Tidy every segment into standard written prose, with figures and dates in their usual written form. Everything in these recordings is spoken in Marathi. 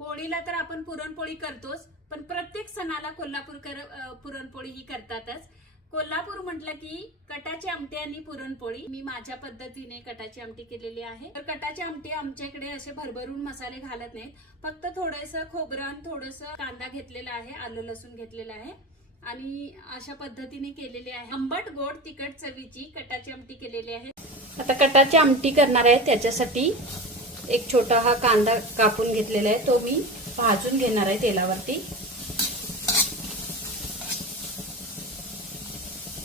होळीला तर आपण पुरणपोळी करतोच, पण प्रत्येक सणाला कोल्हापूरकर पुरणपोळी ही करतातच। कोल्हापूर म्हटलं की कटाची आमटी आणि पुरणपोळी। मी माझ्या पद्धतीने कटाची आमटी केलेली आहे। तर कटाची आमटी आमच्याकडे असे भरभरून मसाले घालत नाहीत, फक्त थोडंसं खोबरं आणि थोडंसं कांदा घेतलेला आहे, आलं लसूण घेतलेलं आहे आणि अशा पद्धतीने केलेली आहे। आंबट गोड तिखट चवीची कटाची आमटी केलेली आहे। आता कटाची आमटी करणार आहे त्याच्यासाठी एक छोटा हा कांदा कापून घेतलेला आहे, तो मी भाजून घेणार आहे तेलावरती।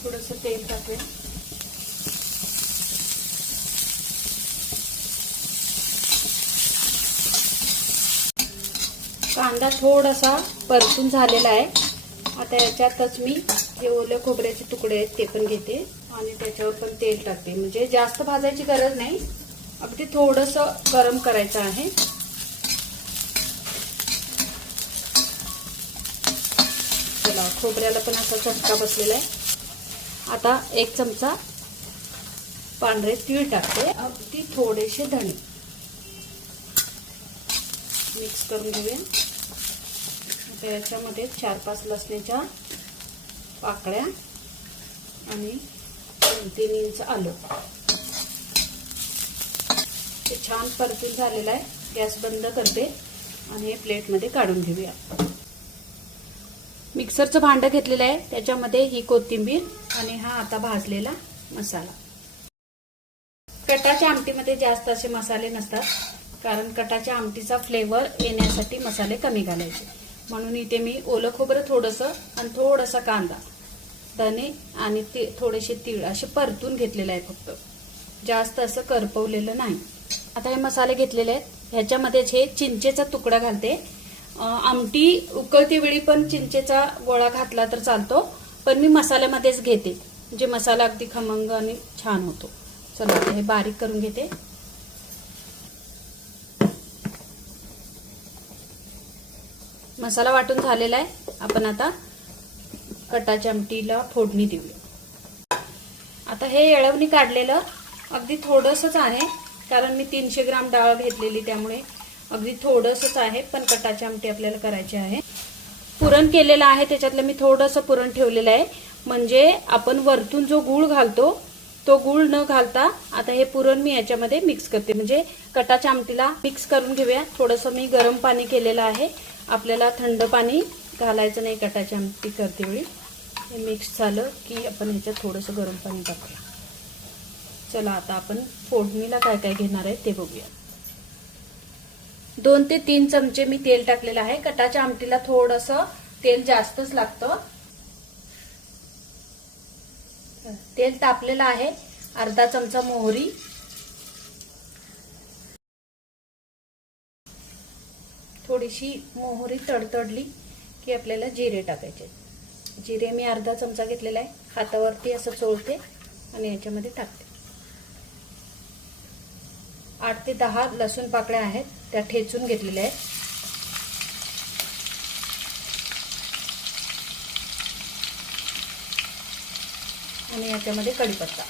थोडंसं तेल टाकूया। कांदा थोडासा परतून झालेला आहे। आता याच्यातच मी जे ओले खोबऱ्याचे तुकडे आहेत ते पण घेते आणि त्याच्यावर पण तेल टाकते। म्हणजे जास्त भाजायची गरज नाही, अगदी थोडंसं गरम करायचं आहे। चला, खोबऱ्याला पण असा चटका बसलेला आहे। आता एक चमचा पांढरे तीळ टाकते, अगदी थोडेसे धणे मिक्स करून घेऊया। आता याच्यामध्ये 4-5 लसणाच्या पाकळ्या आणि 2-3 इंच आलं, ते छान परतून झालेलं आहे। गॅस बंद करते आणि हे प्लेटमध्ये काढून घेऊया। मिक्सरचं भांडं घेतलेलं आहे, त्याच्यामध्ये ही कोथिंबीर आणि हा आता भाजलेला मसाला। कटाच्या आमटीमध्ये जास्त असे मसाले नसतात, कारण कटाच्या आमटीचा फ्लेवर येण्यासाठी मसाले कमी घालायचे, म्हणून इथे मी ओलं खोबरं थोडंसं आणि थोडासा कांदा, धने आणि थोडेसे तीळ असे परतून घेतलेले आहे, फक्त जास्त असं करपवलेलं नाही। आता हे मसाले घेतलेले आहेत, ह्याच्यामध्येच हे चिंचेचा तुकडा घालते। आमटी उकळती वेळी पण चिंचेचा गोळा घातला तर चालतो, पण मी मसाल्यामध्येच घेते, म्हणजे मसाला अगदी खमंग आणि छान होतो। चला, आता हे बारीक करून घेते। मसाला वाटून झालेला आहे, आपण आता कटाच्या आमटीला फोडणी देऊया। आता हे येळवणी काढलेलं अगदी थोडंसंच आहे, कारण मी 300 ग्राम डाळ घेतलेली, त्यामुळे अगदी थोडंसंच आहे, पण कटाची आमटी आपल्याला करायची आहे। पुरण केलेलं आहे, त्याच्यातलं मी थोडंसं पुरण ठेवलेलं आहे, म्हणजे आपण वरतून जो गूळ घालतो तो गूळ न घालता आता हे पुरण मी याच्यामध्ये मिक्स करते। म्हणजे कटाच्या आमटीला मिक्स करून घेऊया। थोडंसं मी गरम पाणी केलेलं आहे, आपल्याला थंड पाणी घालायचं नाही कटाची आमटी करते वेळी। हे मिक्स झालं की आपण ह्याच्यात थोडंसं गरम पाणी टाकूया। चला, आता आपण फोडणीला काय काय घेणार आहे ते बघूया। 2 ते 3 चमचे मी तेल टाकलेलं आहे। कटाच्या आमटीला थोडंसं तेल जास्तच लागतं। तेल तापलेलं आहे। अर्धा चमचा मोहरी, थोडीशी मोहरी तडतडली की आपल्याला जिरे टाकायचे। जिरे मी अर्धा चमचा घेतलेला आहे, हातावरती असं चोळते आणि याच्यामध्ये टाकते। 8 ते 10 लसूण पाकळ्या आहेत, त्या ठेचून घेतलेल्या आहेत। आणि याच्यामध्ये कढीपत्ता,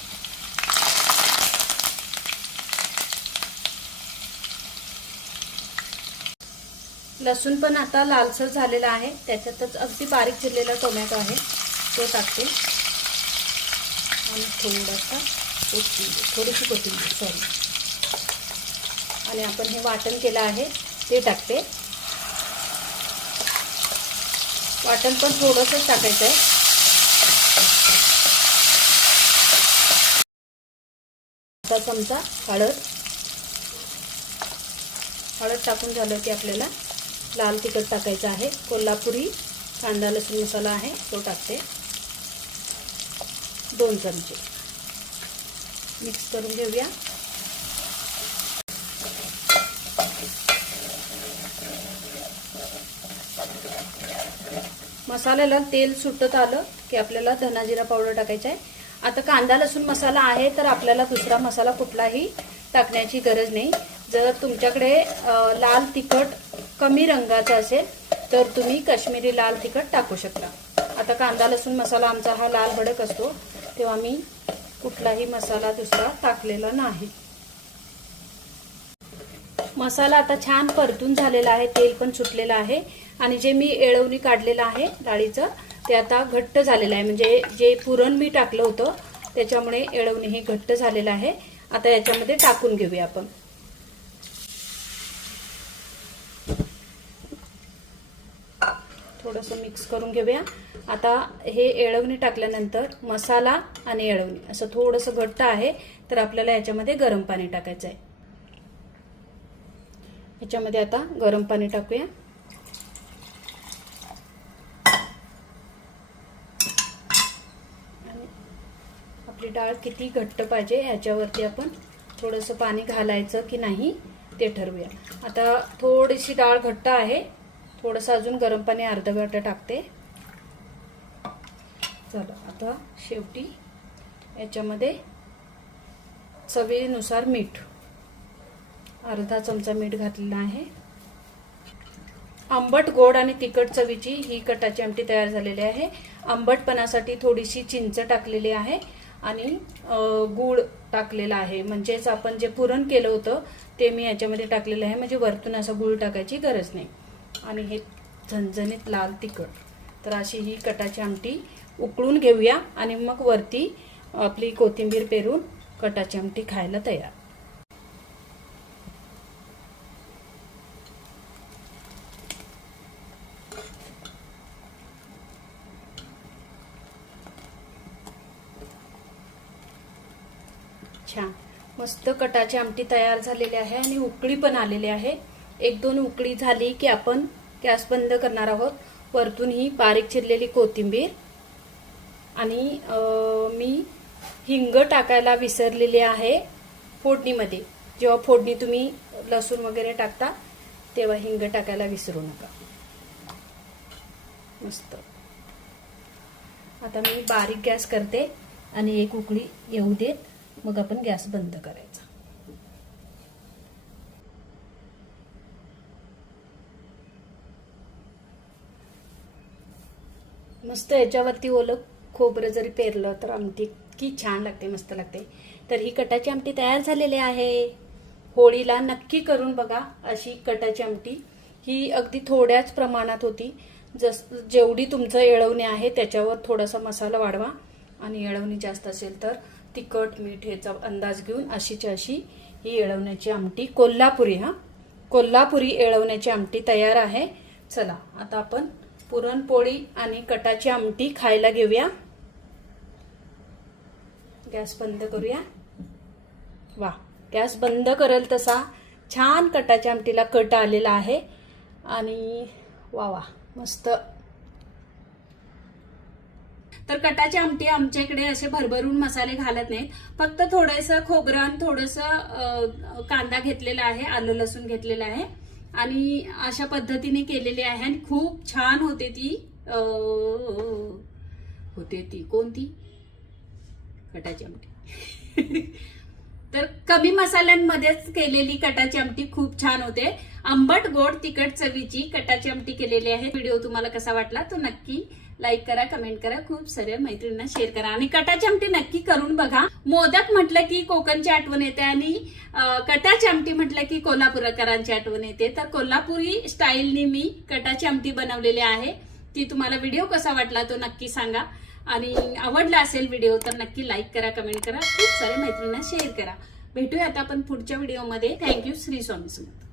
लसूण पण आता लालसर झालेला आहे, त्याच्यातच अगदी बारीक चिरलेला टोमॅटो आहे, तो टाकते आणि थोडीशी कोथिंबीर आणि आपण हे वाटण केलं आहे ते टाकते। वाटण पण थोडंसं टाकायचं आहे। अर्धा चमचा हळद टाकून झालं की आपल्याला लाल तिखट टाकायचं आहे। कोल्हापुरी कांदा लसूण मसाला आहे, तो टाकते 2 चमचे। मिक्स करून घेऊया। मसाल्याला तेल सुटत आलं की आपल्याला धना जिरा पावडर टाकायचा आहे। आता कांदा लसूण मसाला आहे, तर आपल्याला दुसरा मसाला कुठलाही टाकण्याची गरज नाही। जर तुमच्याकडे लाल तिखट कमी रंगाचा असेल तर तुम्ही काश्मीरी लाल तिखट टाकू शकता। आता कांदा लसूण मसाला आमचा हा लाल भडक असतो, तेव्हा मी कुठलाही मसाला दुसरा टाकलेला नाही। मसाला आता छान परतून झालेला आहे, तेल पण सुटलेलं आहे आणि जे मी येळवणी काढलेलं आहे डाळीचं ते आता घट्ट झालेलं आहे. म्हणजे जे पुरण मी टाकलं होतं त्याच्यामुळे येळवणी हे घट्ट झालेलं आहे. आता याच्यामध्ये टाकून घेऊया आपण. थोडंसं मिक्स करून घेऊया. आता हे येळवणी टाकल्यानंतर मसाला आणि येळवणी असं थोडंसं घट्ट आहे, तर आपल्याला याच्यामध्ये गरम पाणी टाकायचं आहे. याच्यामध्ये आता गरम पाणी टाकूया. आणि आपली डाळ किती घट्ट पाहिजे ह्याच्यावरती आपण थोडंसं पाणी घालायचं की नाही ते ठरवूया. आता थोडीशी डाळ घट्ट आहे, थोडंसं अजून गरम पाणी अर्धा वाटा टाकते. चला आता शेवटी याच्यामध्ये चवीनुसार मीठ, अर्धा चमचा मीठ घातलेला आहे. आंबट गोड आणि तिखट चवीची ही कटाची आमटी तयार झालेली आहे. आंबटपणासाठी थोडीशी चिंच टाकलेली आहे आणि गूळ टाकलेला आहे. म्हणजेच आपण जे पुरण केलं होतं ते मी याच्यामध्ये टाकलेलं आहे, म्हणजे वरतून असं गूळ टाकायची गरज नाही. आणि हे झणझणीत लाल तिखट. तर अशी ही कटाची आमटी उकळून घेऊया आणि मग वरती आपली कोथिंबीर पेरून कटाची आमटी खायला तयार. छान मस्त कटाची आमटी तयार झालेली आहे आणि उकळी पण आलेली आहे. एक दोन उकळी झाली की आपण गॅस बंद करणार आहोत. वरतून ही बारीक चिरलेली कोथिंबीर आणि मी हिंग टाकायला विसरलेली आहे फोडणीमध्ये. जेव्हा फोडणी तुम्ही लसूण वगैरे टाकता तेव्हा हिंग टाकायला विसरू नका. मस्त. आता मी बारीक गॅस करते आणि एक उकळी येऊ देत, मग आपण गॅस बंद करायचा. मस्त याच्यावरती ओलं खोबरं जरी पेरलं तर आमटी की छान लागते, मस्त लागते. तर ही कटाची आमटी तयार झालेली आहे. होळीला नक्की करून बघा अशी कटाची आमटी. ही अगदी थोड्याच प्रमाणात होती. जेवढी तुमचं येळवणी आहे त्याच्यावर थोडासा मसाला वाढवा आणि येळवणी जास्त असेल तर तिखट मीठ ह्याचा अंदाज घेऊन अशीची अशी ही येळवण्याची आमटी कोल्हापुरी येळवण्याची आमटी तयार आहे. चला आता आपण पुरणपोळी आणि कटाची आमटी खायला घेऊया. गॅस बंद करूया. वा, गॅस बंद करेल तसा छान कटाच्या आमटीला कट आलेला आहे आणि वा वा मस्त. तर कटाची आमटी आमच्या इकडे असे भरभरून मसाले घालत नाहीत, फक्त थोडंसं खोबरं आणि थोडंसं कांदा घेतलेला आहे, आलं लसूण घेतलेलं आहे आणि अशा पद्धतीने केलेली आहे आणि खूप छान होते ती कोणती कटाची आमटी. तर कमी मसाल्यांमध्येच केलेली कटाची आमटी खूप छान होते. आंबट गोड तिखट चवीची कटाची आमटी केलेली आहे. व्हिडिओ तुम्हाला कसा वाटला तो नक्की लाईक करा, कमेंट करा, खूप साऱ्या मैत्रिणींना शेअर करा आणि कटाची आमटी नक्की करून बघा. मोदक म्हटलं की कोकणची आठवण येते आणि कटाची आमटी म्हटलं की कोल्हापूरकरांची आठवण येते. तर कोल्हापुरी स्टाईलनी मी कटाची आमटी बनवलेली आहे. ती तुम्हाला व्हिडिओ कसा वाटला तो नक्की सांगा आणि आवडला असेल व्हिडिओ तर नक्की लाईक करा, कमेंट करा, खूप साऱ्या मैत्रिणींना शेअर करा. भेटूया आता आपण पुढच्या व्हिडिओमध्ये. थँक्यू. श्री स्वामी समर्थ.